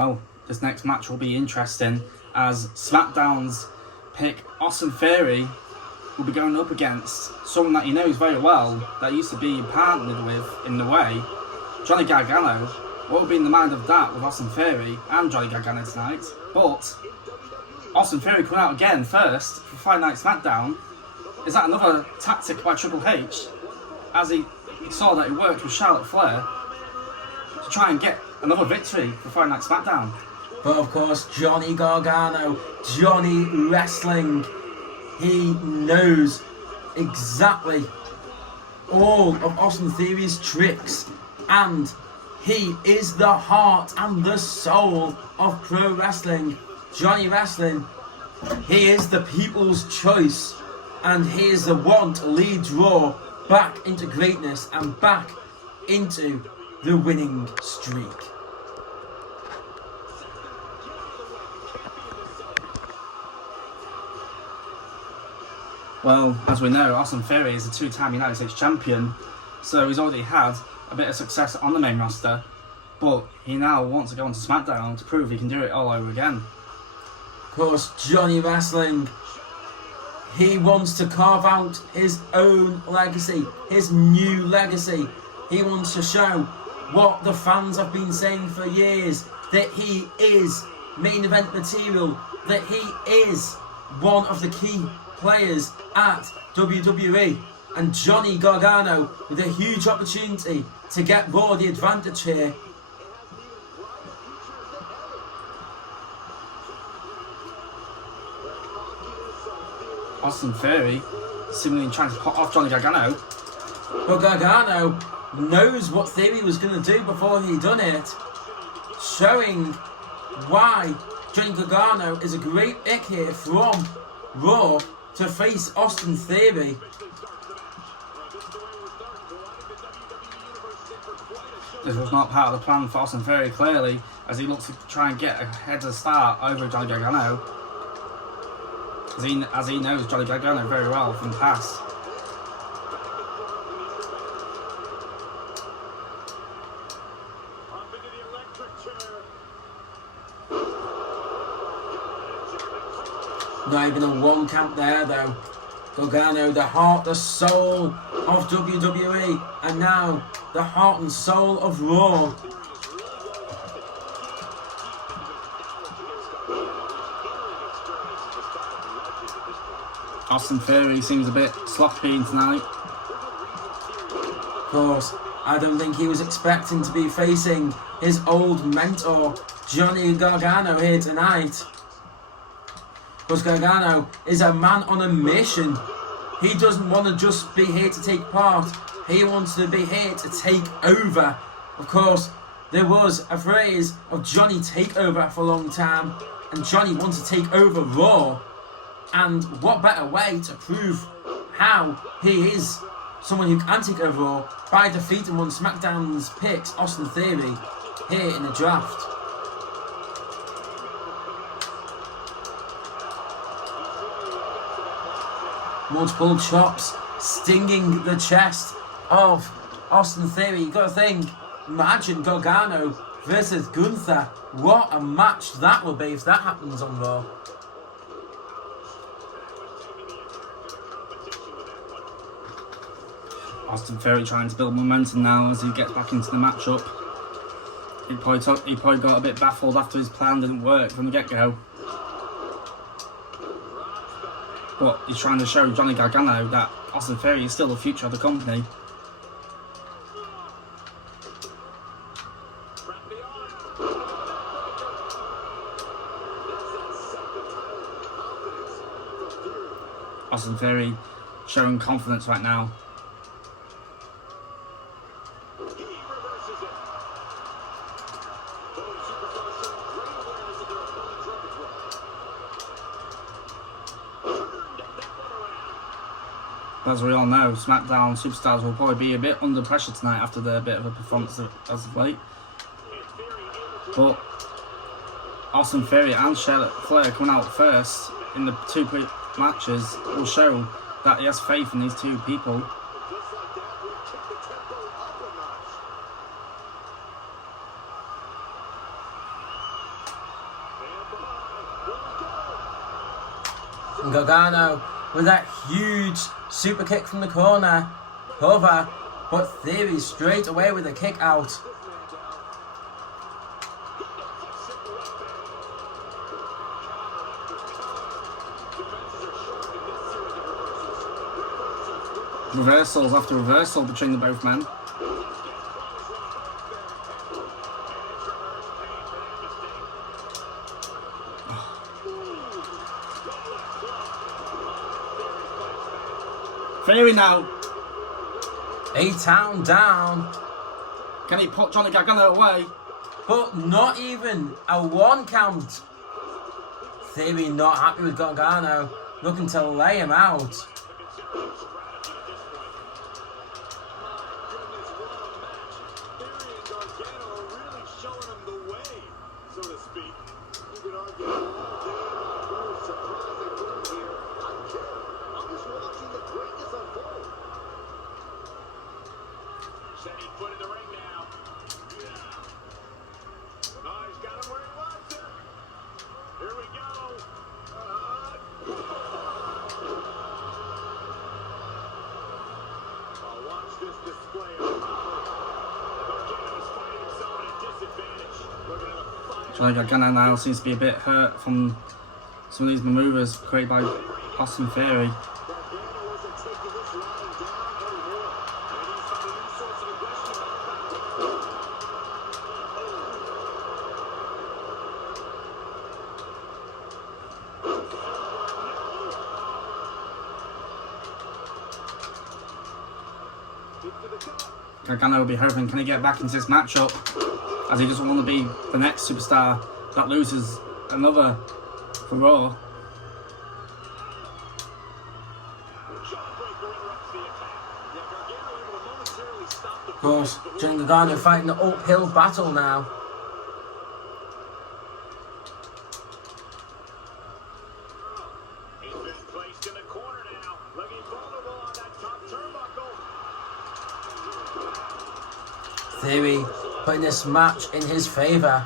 Well, this next match will be interesting as SmackDown's pick Austin Theory will be going up against someone that he knows very well that used to be partnered with in the way, Johnny Gargano. What will be in the mind of that with Austin Theory and Johnny Gargano tonight? But Austin Theory coming out again first for Friday Night SmackDown. Is that another tactic by Triple H? As he saw that it worked with Charlotte Flair to try and get another victory for Friday Night SmackDown. But of course, Johnny Gargano, Johnny Wrestling, he knows exactly all of Austin Theory's tricks, and he is the heart and the soul of pro wrestling. Johnny Wrestling, he is the people's choice, and he is the one to lead Raw back into greatness and back into the winning streak. Well, as we know, Austin Theory is a two-time United States champion, so he's already had a bit of success on the main roster, but he now wants to go onto SmackDown to prove he can do it all over again. Of course, Johnny Wrestling, he wants to carve out his own legacy, his new legacy. He wants to show what the fans have been saying for years, that he is main event material, that he is one of the key players at WWE. And Johnny Gargano with a huge opportunity to get Raw the advantage here. Austin Theory seemingly trying to put off Johnny Gargano. But Gargano knows what Theory was going to do before he done it, showing why Johnny Gargano is a great pick here from Raw to face Austin Theory. This was not part of the plan for Austin Theory, clearly, as he looks to try and get a head start over Johnny Gargano, as he knows Johnny Gargano very well from the past. Not even a one count there though. Gargano, the heart, the soul of WWE, and now the heart and soul of Raw. Austin Theory seems a bit sloppy tonight. Of course, I don't think he was expecting to be facing his old mentor, Johnny Gargano, here tonight. Because Gargano is a man on a mission. He doesn't want to just be here to take part. He wants to be here to take over. Of course, there was a phrase of Johnny Takeover for a long time, and Johnny wants to take over Raw. And what better way to prove how he is someone who can take over Raw by defeating one of SmackDown's picks, Austin Theory, here in the draft. Multiple chops stinging the chest of Austin Theory. You got to think, imagine Gargano versus Gunther. What a match that will be if that happens on Raw. Austin Theory trying to build momentum now as he gets back into the matchup. He probably got a bit baffled after his plan didn't work from the get-go. But he's trying to show Johnny Gargano that Austin Theory is still the future of the company. Austin Theory showing confidence right now. As we all know, SmackDown superstars will probably be a bit under pressure tonight after their bit of a performance as of late. But Austin Theory and Charlotte Flair coming out first in the two matches will show that he has faith in these two people. And Gargano with that huge super kick from the corner. Cover, but Theory straight away with a kick out. Reversals after reversal between the both men. Theory now. A-Town down. Can he put Johnny Gargano away? But not even a 1 count. Theory not happy with Gargano, looking to lay him out. Johnny Gargano now seems to be a bit hurt from some of these manoeuvres created by Austin Theory. Gargano will be hoping, can he get back into this matchup, as he doesn't want to be the next superstar that loses another for Raw. Of course, Johnny Gargano fighting an uphill battle now. He's been placed in the corner now, looking vulnerable on that top turnbuckle. Theory putting this match in his favour.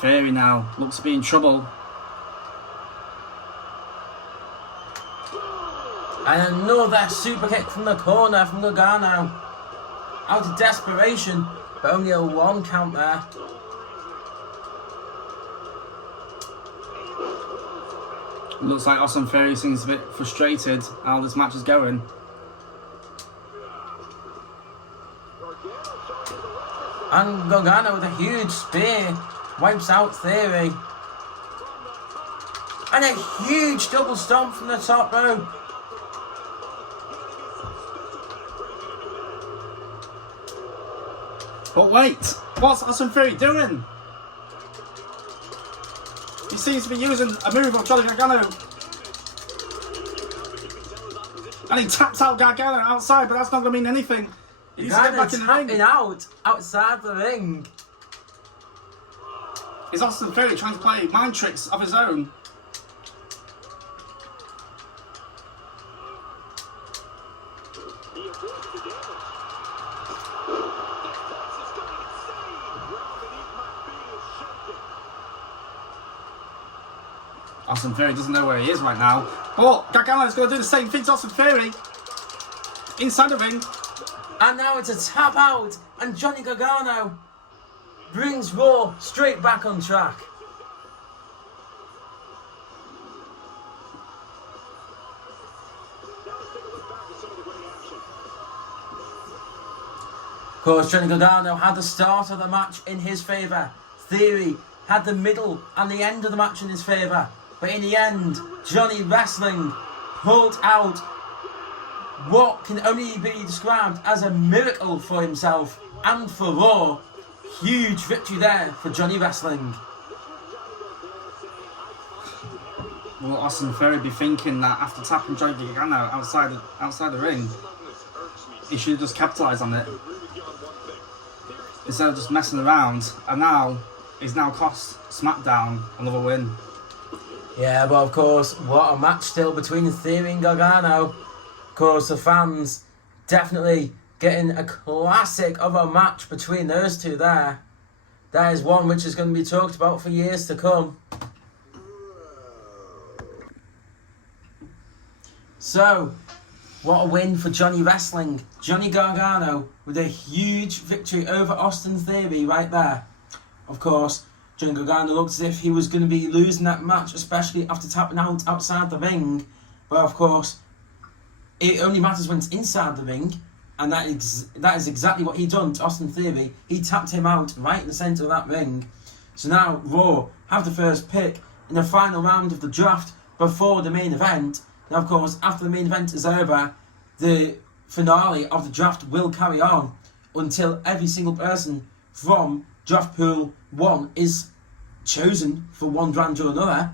Theory now looks to be in trouble. And another super kick from the corner from Gargano. Out of desperation, but only a 1 count there. Looks like Austin Theory seems a bit frustrated how this match is going. And Gargano with a huge spear wipes out Theory. And a huge double stomp from the top rope. But wait, what's Austin Theory doing? He seems to be using a move of Johnny Gargano. And he tapped out Gargano outside, but that's not going to mean anything. He needs to get back in the ring. Tapping out outside the ring. Is Austin Theory trying to play mind tricks of his own? Austin Theory doesn't know where he is right now. But Gargano's going to do the same thing to Austin Theory. Inside the ring. And now it's a tap out. And Johnny Gargano brings Raw straight back on track. Of course, Johnny Gargano had the start of the match in his favour. Theory had the middle and the end of the match in his favour. But in the end, Johnny Wrestling pulled out what can only be described as a miracle for himself and for Raw. Huge victory there for Johnny Wrestling. Will Austin Theory be thinking that after tapping Johnny Gargano outside the ring, he should have just capitalised on it? instead of just messing around, and now he's now cost SmackDown another win. Yeah, but of course, what a match still between Theory and Gargano. Of course, the fans definitely getting a classic of a match between those two there. That is one which is going to be talked about for years to come. So, what a win for Johnny Wrestling. Johnny Gargano with a huge victory over Austin Theory right there. Of course, Johnny Gargano looked as if he was going to be losing that match, especially after tapping out outside the ring. But of course, it only matters when it's inside the ring, and that is exactly what he done to Austin Theory. He tapped him out right in the centre of that ring. So now Raw have the first pick in the final round of the draft before the main event. Now, of course, after the main event is over, the finale of the draft will carry on until every single person from draft pool 1 is chosen for one brand or another.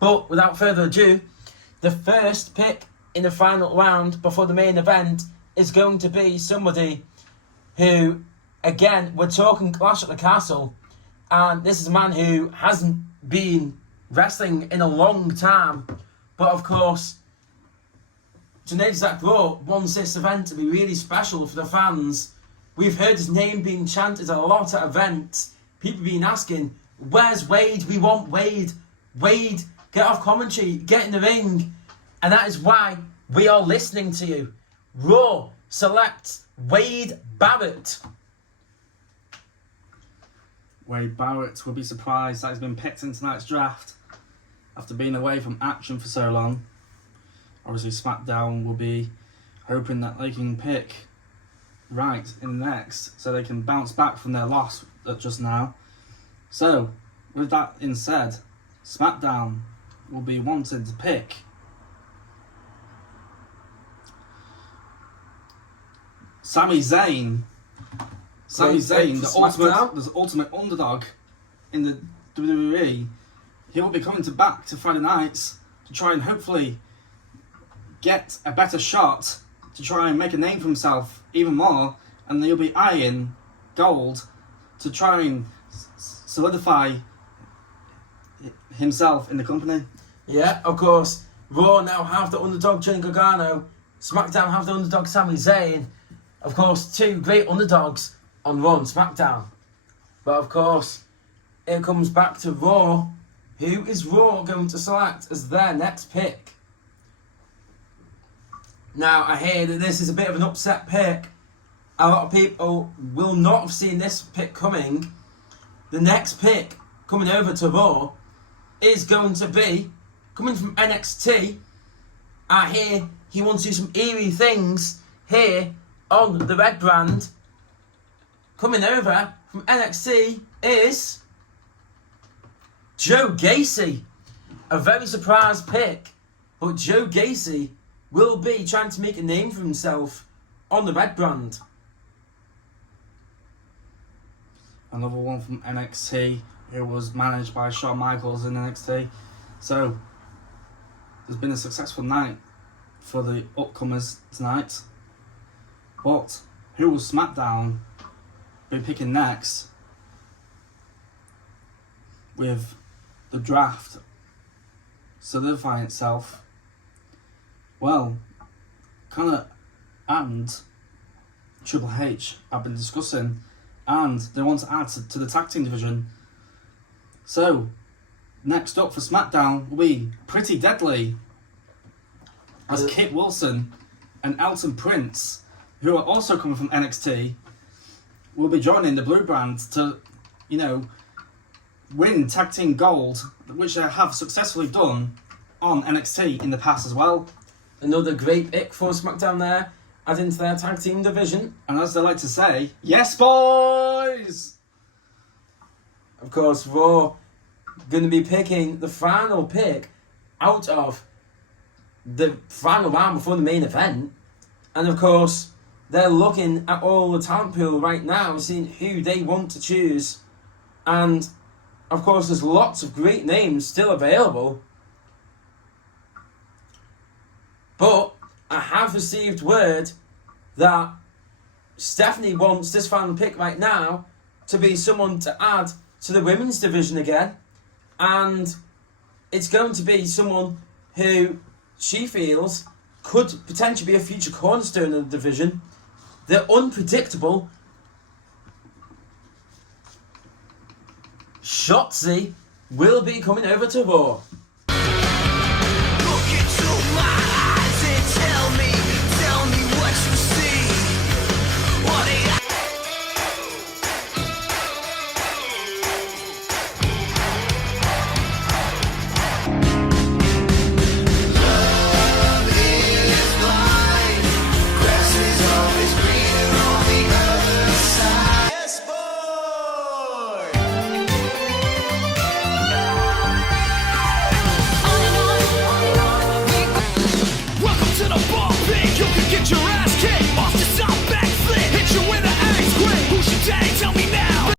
But without further ado, the first pick in the final round before the main event is going to be somebody who, again, we're talking Clash at the Castle, and this is a man who hasn't been wrestling in a long time, but of course, Janae Zach Raw wants this event to be really special for the fans. We've heard his name being chanted a lot at events. People being asking, where's Wade? We want Wade. Wade, get off commentary, get in the ring. And that is why we are listening to you. Raw selects Wade Barrett. Wade Barrett will be surprised that he's been picked in tonight's draft after being away from action for so long. Obviously, SmackDown will be hoping that they can pick right in the next, so they can bounce back from their loss just now. So, with that being said, SmackDown will be wanting to pick Sami Zayn. Sami Zayn, the ultimate underdog in the WWE. He will be coming back to Friday nights to try and hopefully get a better shot to try and make a name for himself even more, and he'll be eyeing gold to try and solidify himself in the company. Yeah, of course. Raw now have the underdog Johnny Gargano. SmackDown have the underdog Sami Zayn. Of course, two great underdogs on Raw and SmackDown. But of course, it comes back to Raw. Who is Raw going to select as their next pick? Now, I hear that this is a bit of an upset pick. A lot of people will not have seen this pick coming. The next pick coming over to Raw is going to be, coming from NXT, I hear he wants to do some eerie things here on the red brand. Coming over from NXT is Joe Gacy. A very surprised pick, but Joe Gacy will be trying to make a name for himself on the red brand. Another one from NXT, who was managed by Shawn Michaels in NXT. So, there's been a successful night for the upcomers tonight. But who will SmackDown be picking next with the draft solidifying itself? Well, Connor and Triple H have been discussing, and they want to add to the tag team division. So, next up for SmackDown will be Pretty Deadly as Kit Wilson and Elton Prince, who are also coming from NXT, will be joining the Blue Brand to, win tag team gold, which they have successfully done on NXT in the past as well. Another great pick for SmackDown there, adding to their tag team division. And as they like to say, yes, boys! Of course, Raw going to be picking the final pick out of the final round before the main event. And of course, they're looking at all the talent pool right now, seeing who they want to choose. And of course, there's lots of great names still available. But I have received word that Stephanie wants this final pick right now, to be someone to add to the women's division again. And it's going to be someone who she feels could potentially be a future cornerstone of the division. The unpredictable Shotzi will be coming over to Raw. Look into my eyes and tell me what you see. What do you Love is blind. Grass is always greener on the other side. Yes, boy. Welcome to the ball pit. You can get your ass kicked off the top backflip. Hit you with an axe grip. Who's your daddy? Tell me